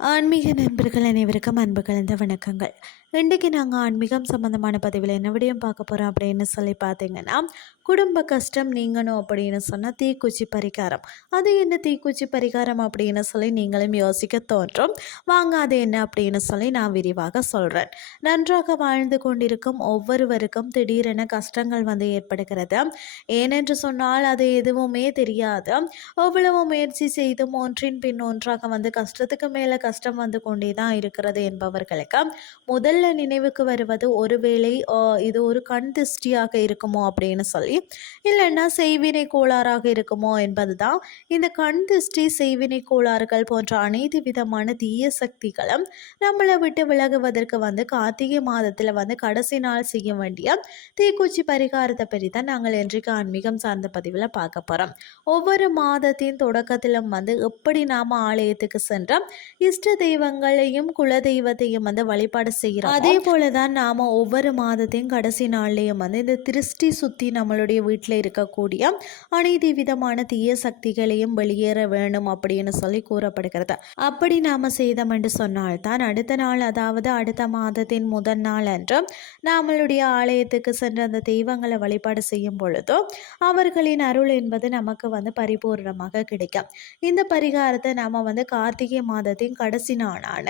ஆன்மீக நண்பர்கள் அனைவருக்கும் அன்பு கலந்த வணக்கங்கள். இன்றைக்கு நாங்கள் ஆன்மீகம் சம்மந்தமான பதிவில் என்ன விடயம் பார்க்க போகிறோம் அப்படின்னு சொல்லி பார்த்தீங்கன்னா குடும்ப கஷ்டம் நீங்கணும் அப்படின்னு சொன்னால் தீக்குச்சி பரிகாரம். அது என்ன தீக்குச்சி பரிகாரம் அப்படின்னு சொல்லி நீங்களும் யோசிக்க தோன்றும். வாங்க அது என்ன அப்படின்னு சொல்லி நான் விரிவாக சொல்கிறேன் நன்றாக வாழ்ந்து கொண்டிருக்கும் ஒவ்வொருவருக்கும் திடீரென கஷ்டங்கள் வந்து ஏற்படுகிறது. ஏனென்று சொன்னால் அது எதுவுமே தெரியாது. அவ்வளவு முயற்சி செய்தும் ஒன்றின் பின் ஒன்றாக வந்து கஷ்டத்துக்கு மேலே கஷ்டம் வந்து கொண்டே தான் இருக்கிறது என்பவர்களுக்கு முதல்ல நினைவுக்கு வருவது ஒருவேளை இது ஒரு கண் திருஷ்டியாக இருக்குமோ அப்படின்னு சொல்லி இல்லைன்னா செய்வினை கோளாறாக இருக்குமோ என்பது தான் இந்த கண் திருஷ்டி செய்வினை கோளாறுகள் போன்ற அனைத்து விதமான தீய சக்திகளும் நம்மளை விட்டு விலகுவதற்கு வந்து கார்த்திகை மாதத்தில் வந்து கடைசி நாள் செய்ய வேண்டிய தீக்குச்சி பரிகாரத்தை பற்றி தான் நாங்கள் இன்றைக்கு ஆன்மீகம் சார்ந்த பதிவில் பார்க்க போகிறோம் ஒவ்வொரு மாதத்தின் தொடக்கத்திலும் வந்து எப்படி நாம் ஆலயத்துக்கு சென்றோம்? இஷ்ட தெய்வங்களையும் குல தெய்வத்தையும் வந்து வழிபாடு செய்கிறோம். அதே போல தான் நாம் ஒவ்வொரு மாதத்தையும் கடைசி நாள்லேயும் வந்து இந்த திருஷ்டி சுற்றி நம்மளுடைய வீட்டில் இருக்கக்கூடிய அனைத்து விதமான தீய சக்திகளையும் வெளியேற வேணும் அப்படின்னு சொல்லி கூறப்படுகிறது. அப்படி நாம் செய்தோம் என்று சொன்னால்தான் அடுத்த நாள் அதாவது அடுத்த மாதத்தின் முதல் நாள் அன்று நம்மளுடைய ஆலயத்துக்கு சென்று அந்த தெய்வங்களை வழிபாடு செய்யும் பொழுதோ அவர்களின் அருள் என்பது நமக்கு வந்து பரிபூர்ணமாக கிடைக்கும். இந்த பரிகாரத்தை நாம் வந்து கார்த்திகை மாதத்தின் கடைசி நாளான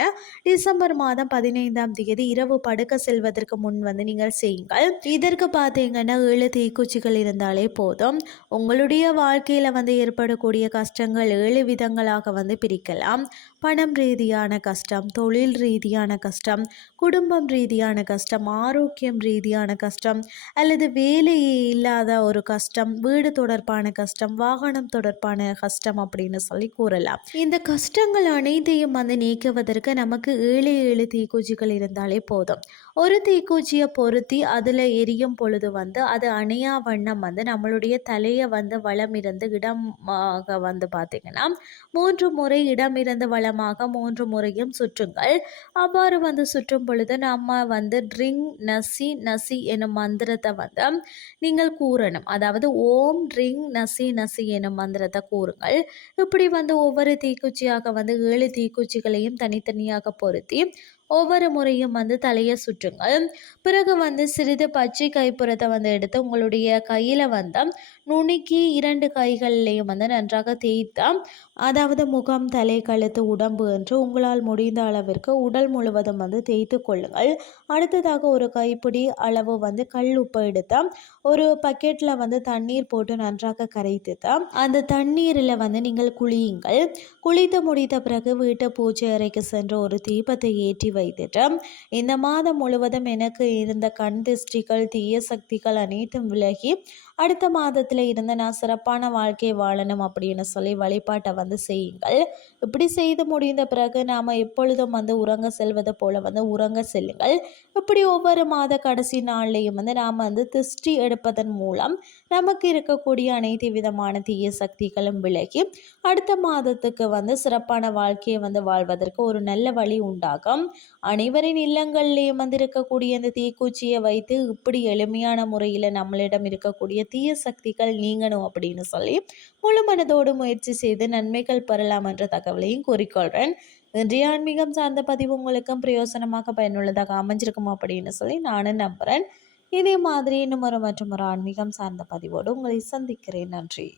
டிசம்பர் மாதம் பதினைந்தாம் தேதி இரவு படுக்க செல்வதற்கு முன் வந்து நீங்கள் செய்யுங்கள். இதற்கு பார்த்தீங்கன்னா ஏழு தீக்குச்சிகள் இருந்தாலே போதும். உங்களுடைய வாழ்க்கையில் வந்து ஏற்படக்கூடிய கஷ்டங்கள் ஏழு விதங்களாக வந்து பிரிக்கலாம். பணம் ரீதியான கஷ்டம் தொழில் ரீதியான கஷ்டம் குடும்பம் ரீதியான கஷ்டம் ஆரோக்கியம் ரீதியான கஷ்டம் அல்லது வேலை இல்லாத ஒரு கஷ்டம் வீடு தொடர்பான கஷ்டம் வாகனம் தொடர்பான கஷ்டம் அப்படின்னு சொல்லி கூறலாம். இந்த கஷ்டங்கள் அனைத்தையும் வந்து நீக்குவதற்கு நமக்கு ஏழு ஏழு தீக்குச்சிகள் இருந்தாலே போதும். ஒரு தீக்குச்சியை பொருத்தி அதில் எரியும் பொழுது வந்து அது அணையா வண்ணம் வந்து நம்மளுடைய தலையை வந்து வளம் இருந்து இடமாக வந்து பார்த்திங்கன்னா மூன்று முறை இடம் இருந்து வளமாக மூன்று முறையும் சுற்றுங்கள். அவ்வாறு வந்து சுற்றும் பொழுது நம்ம வந்து ட்ரிங் நசி நசி எனும் மந்திரத்தை வந்து நீங்கள் கூறணும். அதாவது ஓம் ட்ரிங் நசி நசி எனும் மந்திரத்தை கூறுங்கள். இப்படி வந்து ஒவ்வொரு தீக்குச்சியாக வந்து ஏழு தீக்குச்சிகளையும் தனித்தனியாக பொருத்தி ஒவ்வொரு முறையும் வந்து தலையை சுற்றுங்கள். பிறகு வந்து சிறிது பச்சை கைப்புறத்தை வந்து எடுத்து உங்களுடைய கையில் வந்து நுணுக்கி இரண்டு கைகள்லேயும் வந்து நன்றாக தேய்த்தா அதாவது முகம் தலை கழுத்து உடம்பு என்று உங்களால் முடிந்த அளவிற்கு உடல் முழுவதும் வந்து தேய்த்து கொள்ளுங்கள். அடுத்ததாக ஒரு கைப்பிடி அளவு வந்து கல் உப்பு எடுத்து ஒரு பக்கெட்டில் வந்து தண்ணீர் போட்டு நன்றாக கரைத்து அந்த தண்ணீரில் வந்து நீங்கள் குளியுங்கள். குளித்து முடித்த பிறகு வீட்டு பூஜை அறைக்கு சென்று ஒரு தீபத்தை ஏற்றி வைத்துட்டு இந்த மாதம் முழுவதும் எனக்கு இருந்த கண் திருஷ்டிகள் தீய சக்திகள் அனைத்தும் விலகி அடுத்த மாதத்தில் இருந்து நான் சிறப்பான வாழ்க்கையை வாழணும் அப்படின்னு சொல்லி வழிபாட்டை வந்து செய்யுங்கள். இப்படி செய்து முடிந்த பிறகு நாம் எப்பொழுதும் வந்து உறங்க செல்வது போல வந்து உறங்க செல்லுங்கள். இப்படி ஒவ்வொரு மாத கடைசி நாள்லையும் வந்து நாம் வந்து திருஷ்டி எடுப்பதன் மூலம் நமக்கு இருக்கக்கூடிய அனைத்து விதமான தீய சக்திகளும் விலகி அடுத்த மாதத்துக்கு வந்து சிறப்பான வாழ்க்கையை வந்து வாழ்வதற்கு ஒரு நல்ல வழி உண்டாகும். அனைவரின் இல்லங்கள்லேயும் வந்திருக்கக்கூடிய அந்த தீக்குச்சியை வைத்து இப்படி எளிமையான முறையில் நம்மளிடம் இருக்கக்கூடிய தீய சக்திகள் நீங்கணும் அப்படின்னு சொல்லி முழு மனதோடு முயற்சி செய்து நன்மைகள் பெறலாம் என்ற தகவலையும் கூறிக்கொள்கிறேன் இன்றைய ஆன்மீகம் சார்ந்த பதிவு உங்களுக்கும் பிரயோசனமாக பயனுள்ளதாக அமைஞ்சிருக்கும் அப்படின்னு சொல்லி நானும் நம்புகிறேன் இதே மாதிரி இன்னும் ஒரு மற்றும் ஒரு ஆன்மீகம் சார்ந்த பதிவோடு உங்களை சந்திக்கிறேன். நன்றி.